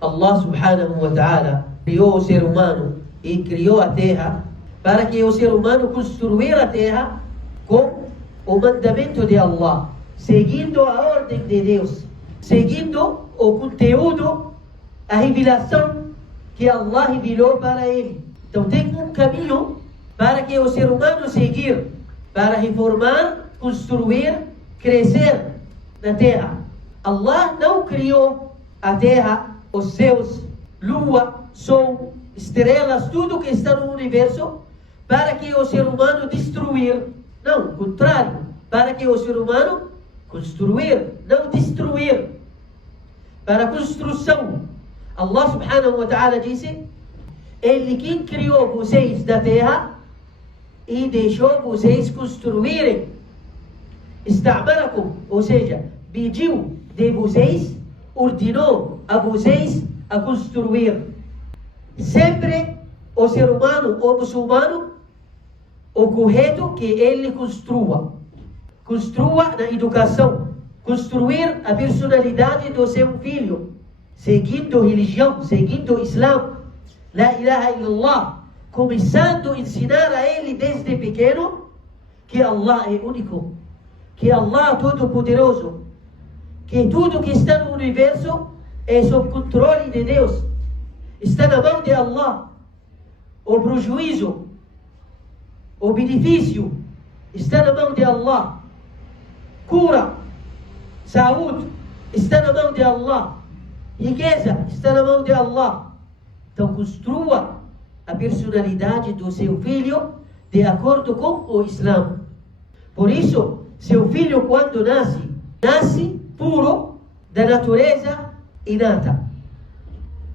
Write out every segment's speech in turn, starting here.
Allah subhanahu wa ta'ala criou o ser humano e criou a terra para que o ser humano construir a terra com o mandamento de Allah, seguindo a ordem de Deus, seguindo o conteúdo, a revelação que Allah revelou para ele. Então tem um caminho para que o ser humano seguir, para reformar, construir, crescer na terra. Allah não criou a terra, os céus, lua, sol, estrelas, tudo que está no universo, para que o ser humano destruir. Não, o contrário, para que o ser humano construir, não destruir. Para construção. Allah subhanahu wa ta'ala disse: Ele quem criou vocês da terra e deixou vocês construírem. Istamarakum, ou seja, pediu de vocês, ordenou a vocês a construir. Sempre o ser humano, o muçulmano, o correto que ele construa. Construa na educação. Construir a personalidade do seu filho. Seguindo religião, seguindo o Islã. La ilaha illallah. Começando a ensinar a ele desde pequeno que Allah é único. Que Allah é todo-poderoso. Que tudo que está no universo é sob controle de Deus. Está na mão de Allah. O prejuízo, o benefício está na mão de Allah. Cura, saúde está na mão de Allah. Riqueza está na mão de Allah. Então construa a personalidade do seu filho de acordo com o Islã. Por isso, seu filho quando nasce puro da natureza inata.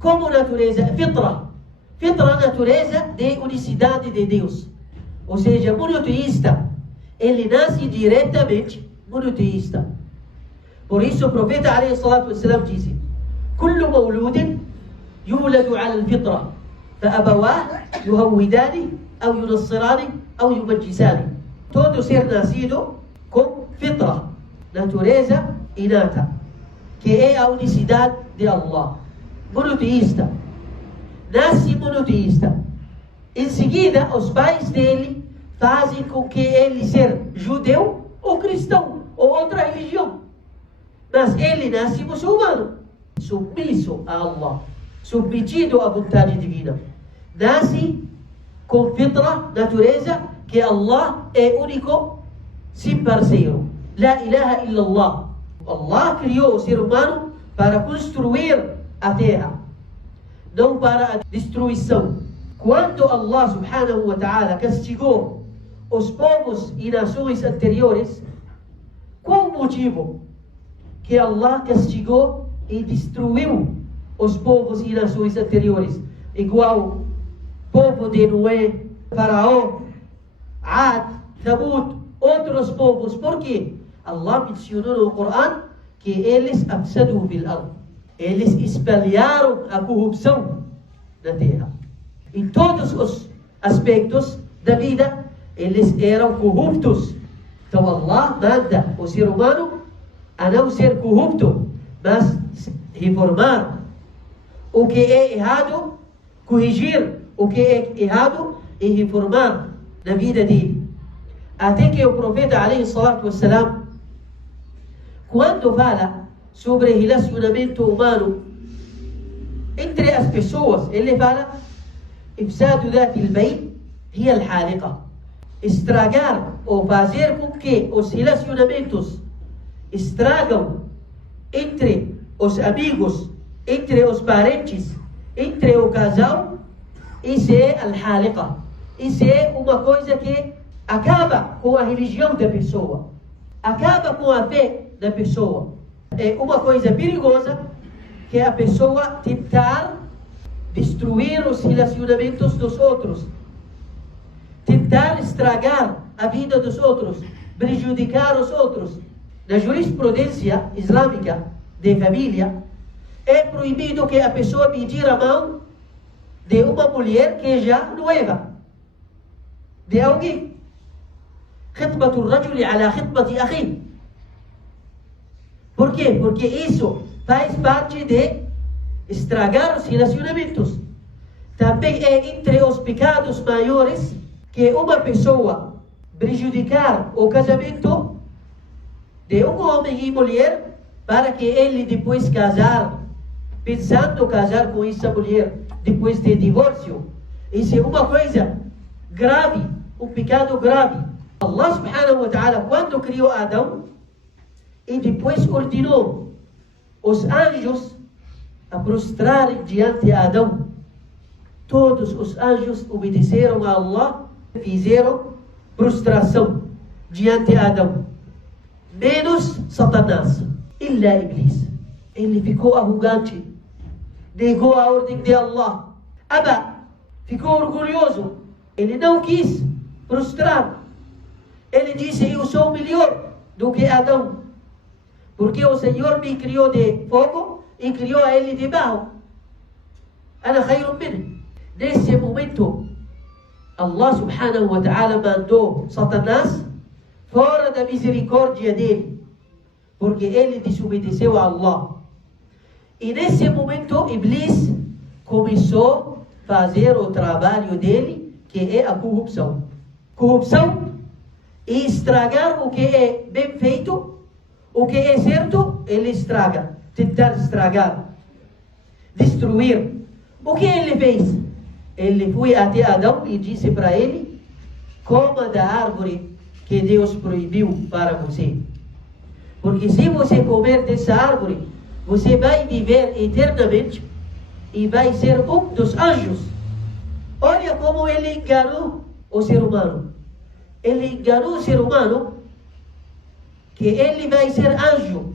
Como natureza? Fitra. Fitra, natureza de unicidade de Deus. Ou seja, monoteísta. Ele nasce diretamente monoteísta. Por isso o profeta عليه الصلاة والسلام disse: كل مولود يولد على الفطرة فأبواه يهودانه أو ينصرانه أو يمجسانه. Todo ser nascido com fitra, natureza inata, que é a unicidade de Allah. Monoteísta. Nasce monoteísta. Em seguida, os pais dele fazem com que ele seja judeu ou cristão ou outra religião. Mas ele nasce muçulmano, submisso a Allah, submetido à vontade divina. Nasce com fitra, natureza, que Allah é único, sem parceiro. La ilaha illallah. Allah criou o ser humano para construir a terra, não para a destruição. Quando Allah subhanahu wa ta'ala castigou os povos e nações anteriores, qual o motivo que Allah castigou e destruiu os povos e nações anteriores? Igual povo de Noé, Faraó, Ad, Thamud, outros povos. Por quê? Allah mencionou no Corão que eles afsadu bil ard. Eles espalharam a corrupção na terra. Em todos os aspectos da vida, eles eram corruptos. Então Allah manda o ser humano a não ser corrupto, mas reformar. O que é errado, corrigir. O que é errado e reformar na vida dele. Até que o profeta, alayhi salatu wassalam, quando fala sobre relacionamento humano entre as pessoas, ele fala: ifsadu dhati al-bayn hiya al-haliqa. Estragar ou fazer com que os relacionamentos estragam entre os amigos, entre os parentes, entre o casal, isso é al-haliqa. Isso é uma coisa que acaba com a religião da pessoa, acaba com a fé da pessoa. É uma coisa perigosa que a pessoa tentar destruir os relacionamentos dos outros, tentar estragar a vida dos outros, prejudicar os outros. Na jurisprudência islâmica de família, é proibido que a pessoa pedir a mão de uma mulher que já noiva de alguém. Khitbatu rajuli ala khitbati akhi. Por quê? Porque isso faz parte de estragar os relacionamentos. Também é entre os pecados maiores que uma pessoa prejudicar o casamento de um homem e mulher para que ele depois casar, pensando casar com essa mulher depois de divórcio. Isso é uma coisa grave, um pecado grave. Allah subhanahu wa ta'ala, quando criou Adão, e depois ordenou os anjos a prostrarem diante de Adão. Todos os anjos obedeceram a Allah, fizeram prostração diante de Adão, menos Satanás, illa Iblis. Ele ficou arrogante, negou a ordem de Allah, ficou orgulhoso, ele não quis prostrar. Ele disse: eu sou melhor do que Adão, porque o Senhor me criou de fogo e criou a ele de barro. Ana khayrun minhu. Nesse momento, Allah subhanahu wa ta'ala mandou Satanás fora da misericórdia dele, porque ele desobedeceu a Allah. E nesse momento, Iblis começou a fazer o trabalho dele, que é a corrupção. Corrupção e estragar o que é bem feito, o que é certo, ele estraga. Tentar estragar, destruir. O que ele fez? Ele foi até Adão e disse para ele: coma da árvore que Deus proibiu para você. Porque se você comer dessa árvore, você vai viver eternamente e vai ser um dos anjos. Olha como ele enganou o ser humano. Ele enganou o ser humano que ele vai ser anjo.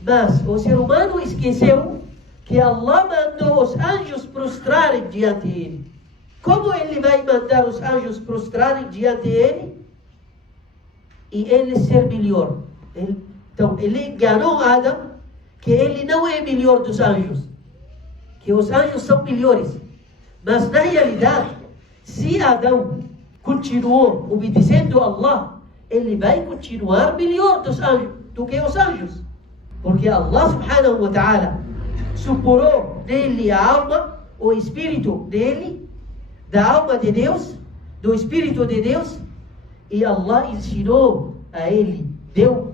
Mas o ser humano esqueceu que Allah mandou os anjos prostrarem diante dele. Como ele vai mandar os anjos prostrarem diante dele e ele ser melhor? Então ele enganou Adão que ele não é melhor dos anjos, que os anjos são melhores. Mas na realidade, se Adão continuou obedecendo a Allah, ele vai continuar melhor dos anjos do que os anjos. Porque Allah subhanahu wa ta'ala suporou nele a alma, o espírito dele, da alma de Deus, do espírito de Deus, e Allah ensinou a ele,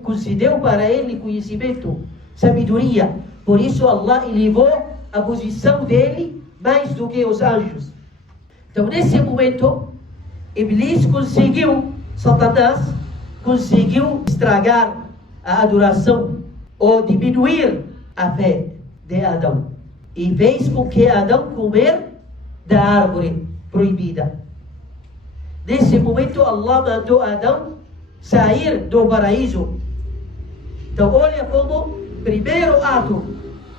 concedeu para ele conhecimento, sabedoria. Por isso Allah elevou a posição dele mais do que os anjos. Então nesse momento, Iblis Satanás conseguiu estragar a adoração ou diminuir a fé de Adão e fez com que Adão comer da árvore proibida. Nesse momento Allah mandou Adão sair do paraíso. Então olha como primeiro ato,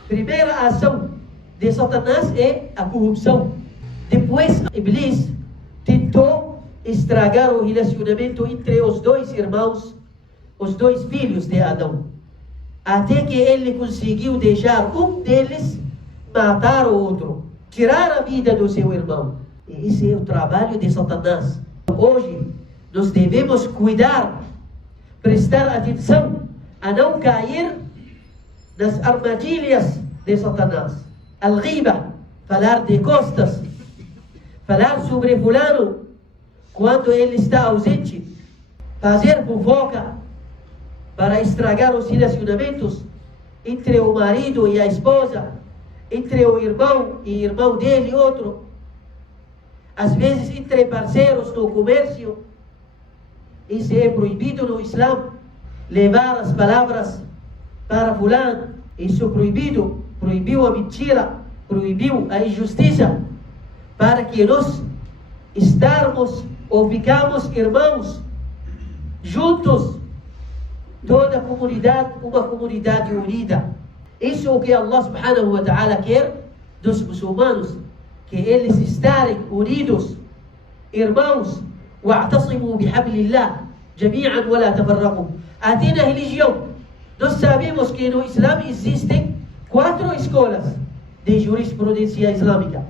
primeira ação de Satanás é a corrupção. Depois Iblis tentou estragar o relacionamento entre os dois irmãos, os dois filhos de Adão, até que ele conseguiu deixar um deles matar o outro, tirar a vida do seu irmão. E esse é o trabalho de Satanás. Hoje nós devemos cuidar, prestar atenção a não cair nas armadilhas de Satanás. Al-ghiba, falar de costas, falar sobre fulano quando ele está ausente, fazer fofoca para estragar os relacionamentos entre o marido e a esposa, entre o irmão e irmão dele e outro, às vezes entre parceiros no comércio. Isso é proibido no Islã. Levar as palavras para fulano, isso é proibido. Proibiu a mentira, proibiu a injustiça, para que nós estarmos ou ficamos irmãos juntos, toda a comunidade, uma comunidade unida. Isso é o que Allah subhanahu wa ta'ala quer dos muçulmanos, que eles estarem unidos, irmãos. wa'tasimu bihablillah jami'an wa la tafarraqu. Até na religião, nós sabemos que no Islã existem 4 escolas de jurisprudência islâmica,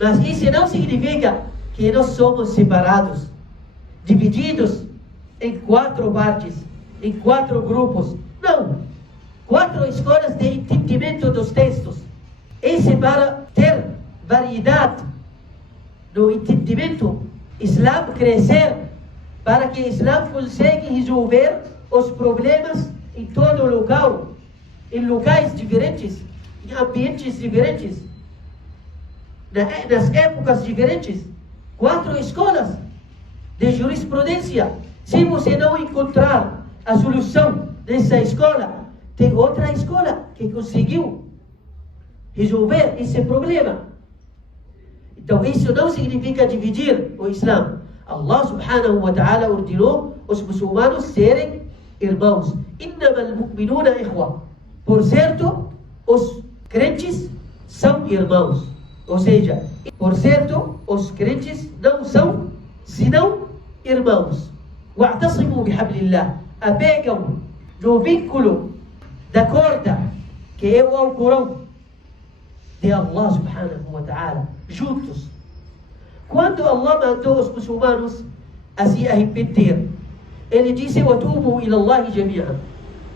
mas isso não significa que nós somos separados, divididos em 4 partes, em 4 grupos. Não. 4 escolas de entendimento dos textos. Esse para ter variedade no entendimento, Islã crescer, para que Islã consiga resolver os problemas em todo local, em locais diferentes, em ambientes diferentes, nas épocas diferentes. 4 escolas de jurisprudência. Se você não encontrar a solução nessa escola, tem outra escola que conseguiu resolver esse problema. Então isso não significa dividir o Islã. Allah subhanahu wa ta'ala ordenou os muçulmanos serem irmãos. Innamal mu'minuna ikhwa. Por certo, os crentes são irmãos. Ou seja, por certo, os crentes não são senão irmãos. Wa'tasimu bihablillah. Apegam no vínculo da corda, que é o Alcorão de Allah subhanahu wa ta'ala, juntos. Quando Allah mandou os muçulmanos a se arrepender, Ele disse: "Watubu ila Allah jami'an."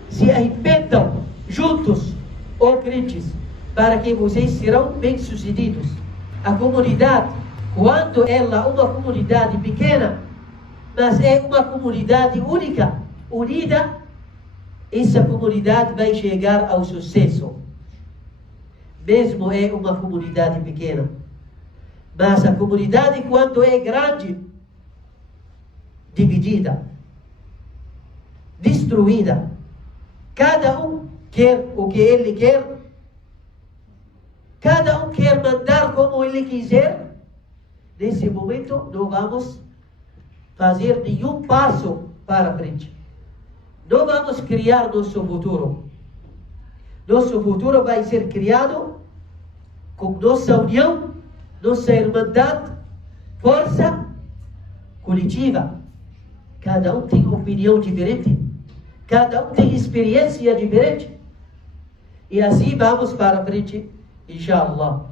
Se arrependam juntos, ó crentes, para que vocês serão bem-sucedidos. A comunidade, quando ela é uma comunidade pequena, mas é uma comunidade única, unida, essa comunidade vai chegar ao sucesso. Mesmo é uma comunidade pequena. Mas a comunidade, quando é grande, dividida, destruída, cada um quer o que ele quer, cada um quer mandar como ele quiser, nesse momento não vamos fazer nenhum passo para frente. Não vamos criar nosso futuro. Nosso futuro vai ser criado com nossa união, nossa irmandade, força coletiva. Cada um tem opinião diferente, cada um tem experiência diferente. E assim vamos para frente, inshallah.